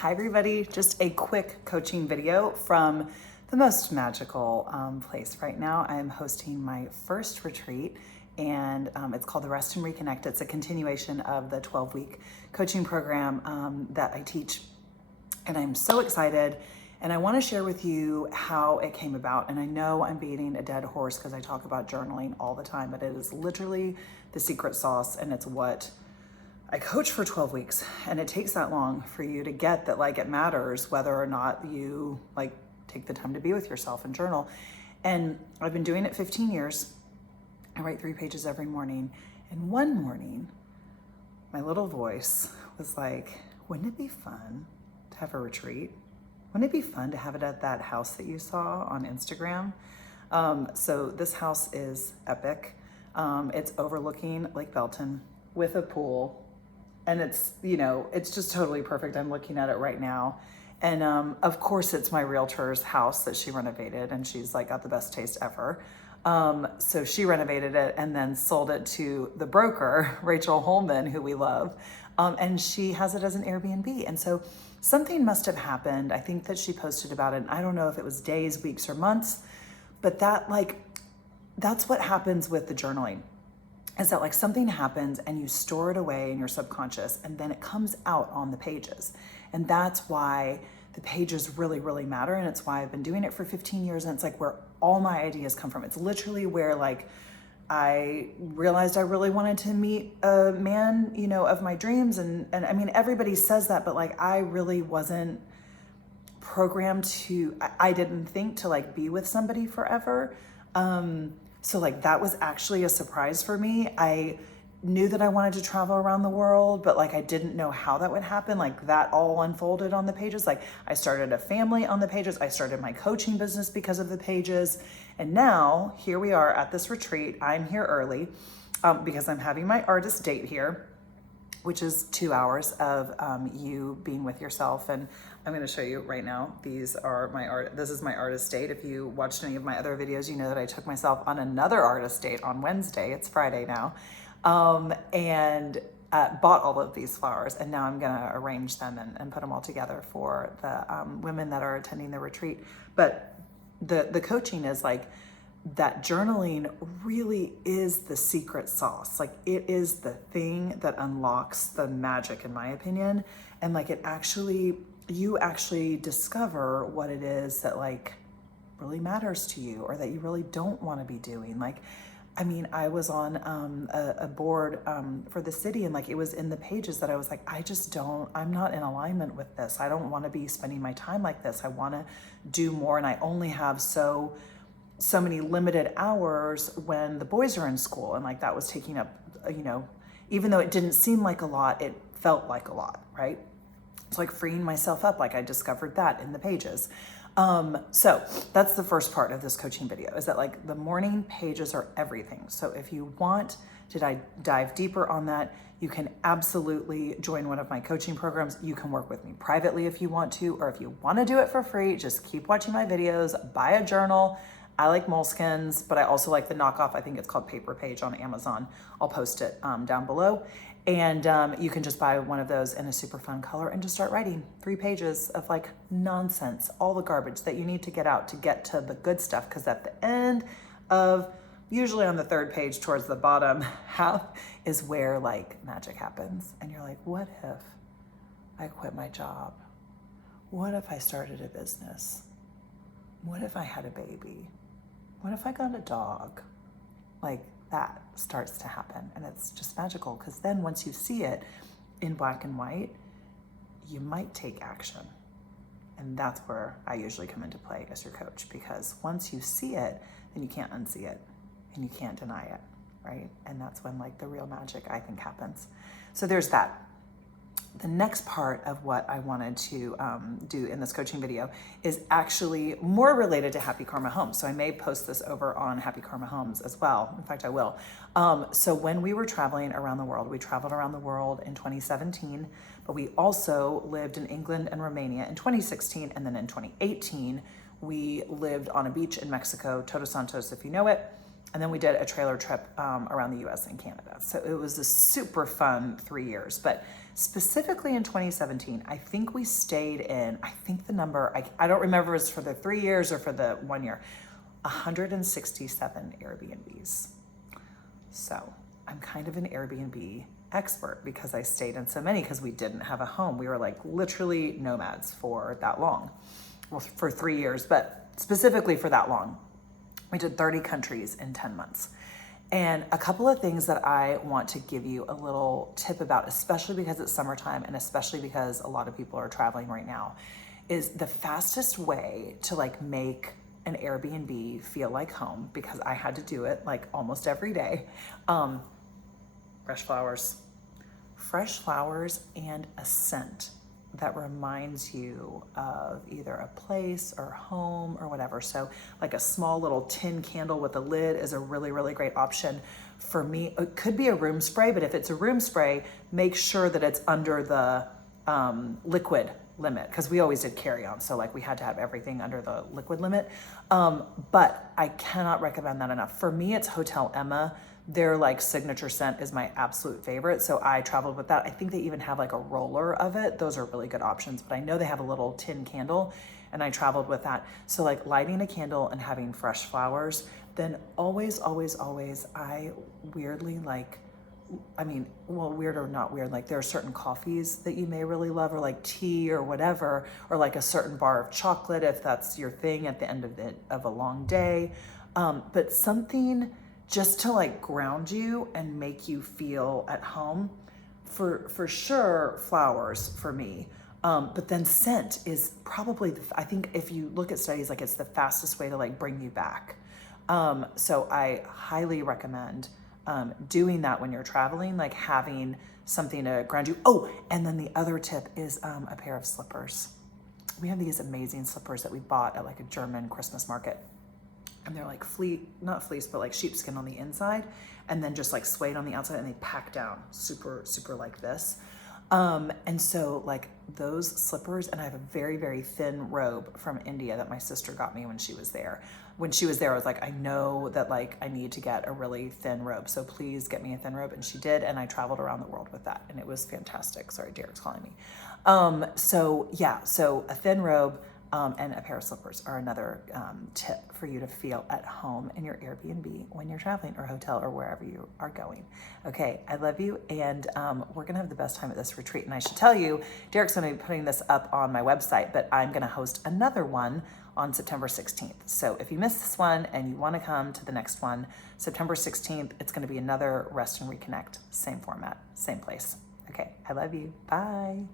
Hi everybody, just a quick coaching video from the most magical place right now. I'm hosting my first retreat and it's called the Rest and Reconnect. It's a continuation of the 12-week coaching program that I teach, and I'm so excited. And I want to share with you how it came about. And I know I'm beating a dead horse because I talk about journaling all the time, but it is literally the secret sauce, and it's what I coach for 12 weeks. And it takes that long for you to get that, like, it matters whether or not you like take the time to be with yourself and journal. And I've been doing it 15 years. I write 3 pages every morning. And one morning, my little voice was like, wouldn't it be fun to have a retreat? Wouldn't it be fun to have it at that house that you saw on Instagram? So this house is epic. It's overlooking Lake Belton with a pool, and it's, you know, it's just totally perfect. I'm looking at it right now. And of course it's my realtor's house that she renovated, and she's like got the best taste ever. So she renovated it and then sold it to the broker, Rachel Holman, who we love. And she has it as an Airbnb. And so something must have happened. I think that she posted about it. And I don't know if it was days, weeks, or months, but that's what happens with the journaling, is that like something happens and you store it away in your subconscious, and then it comes out on the pages. And that's why the pages really, really matter. And it's why I've been doing it for 15 years. And it's like where all my ideas come from. It's literally where like I realized I really wanted to meet a man, you know, of my dreams. And I mean, everybody says that, but like, I really wasn't programmed to, I didn't think to like be with somebody forever. So like, that was actually a surprise for me. I knew that I wanted to travel around the world, but like, I didn't know how that would happen. Like, that all unfolded on the pages. Like, I started a family on the pages. I started my coaching business because of the pages. And now here we are at this retreat. I'm here early because I'm having my artist date here, which is 2 hours of you being with yourself. And I'm going to show you right now. These are my art. This is my artist date. If you watched any of my other videos, you know that I took myself on another artist date on Wednesday. It's Friday now. And bought all of these flowers, and now I'm going to arrange them and put them all together for the women that are attending the retreat. But the coaching is like, that journaling really is the secret sauce. Like, it is the thing that unlocks the magic, in my opinion. And like, you actually discover what it is that like really matters to you, or that you really don't want to be doing. Like, I mean, I was on a board for the city, and like, it was in the pages that I was like, I'm not in alignment with this. I don't want to be spending my time like this. I want to do more. And I only have so many limited hours when the boys are in school. And like, that was taking up, you know, even though it didn't seem like a lot, it felt like a lot, right? It's like freeing myself up. Like, I discovered that in the pages. So that's the first part of this coaching video, is that like, the morning pages are everything. So if you want to dive deeper on that, you can absolutely join one of my coaching programs. You can work with me privately if you want to, or if you want to do it for free, just keep watching my videos, buy a journal. I like Moleskines, but I also like the knockoff. I think it's called Paper Page on Amazon. I'll post it down below. And you can just buy one of those in a super fun color and just start writing 3 pages of like nonsense, all the garbage that you need to get out to get to the good stuff. Because at the end of, usually on the 3rd page towards the bottom half, is where like magic happens. And you're like, what if I quit my job? What if I started a business? What if I had a baby? What if I got a dog? Like, that starts to happen, and it's just magical, because then once you see it in black and white, you might take action. And that's where I usually come into play as your coach, because once you see it, then you can't unsee it and you can't deny it, right? And that's when like the real magic, I think, happens. So there's that. The next part of what I wanted to do in this coaching video is actually more related to Happy Karma Homes. So I may post this over on Happy Karma Homes as well. In fact, I will. So when we were traveling around the world, we traveled around the world in 2017, but we also lived in England and Romania in 2016. And then in 2018, we lived on a beach in Mexico, Todos Santos, if you know it. And then we did a trailer trip around the US and Canada. So it was a super fun 3 years. But specifically in 2017, I think we stayed in, I think the number, I don't remember if it was for the 3 years or for the 1 year, 167 Airbnbs. So I'm kind of an Airbnb expert because I stayed in so many because we didn't have a home. We were like literally nomads for that long. Well, for 3 years, but specifically for that long. We did 30 countries in 10 months. And a couple of things that I want to give you a little tip about, especially because it's summertime and especially because a lot of people are traveling right now, is the fastest way to like make an Airbnb feel like home, because I had to do it like almost every day. Fresh flowers and a scent that reminds you of either a place or home or whatever. So like a small little tin candle with a lid is a really, really great option. For me, it could be a room spray, but if it's a room spray, make sure that it's under the liquid limit, because we always did carry on. So like we had to have everything under the liquid limit. But I cannot recommend that enough. For me, it's Hotel Emma. Their like signature scent is my absolute favorite. So I traveled with that. I think they even have like a roller of it. Those are really good options, but I know they have a little tin candle and I traveled with that. So like lighting a candle and having fresh flowers, then always, I weirdly like, I mean, well, weird or not weird, like there are certain coffees that you may really love, or like tea or whatever, or like a certain bar of chocolate if that's your thing at the end of a long day. But something just to like ground you and make you feel at home. For sure, flowers for me. But then scent is probably, I think if you look at studies, like it's the fastest way to like bring you back. So I highly recommend doing that when you're traveling, like having something to ground you. Oh, and then the other tip is a pair of slippers. We have these amazing slippers that we bought at like a German Christmas market. And they're like not fleece, but like sheepskin on the inside, and then just like suede on the outside, and they pack down super, super like this. And so like those slippers, and I have a very, very thin robe from India that my sister got me when she was there. When she was there, I was like, I know that like I need to get a really thin robe, so please get me a thin robe. And she did, and I traveled around the world with that, and it was fantastic. Sorry, Derek's calling me. So a thin robe, and a pair of slippers are another tip for you to feel at home in your Airbnb when you're traveling, or hotel, or wherever you are going. Okay, I love you, and we're gonna have the best time at this retreat. And I should tell you, Derek's gonna be putting this up on my website, but I'm gonna host another one on September 16th. So if you missed this one and you wanna come to the next one, September 16th, it's gonna be another Rest and Reconnect, same format, same place. Okay, I love you, bye.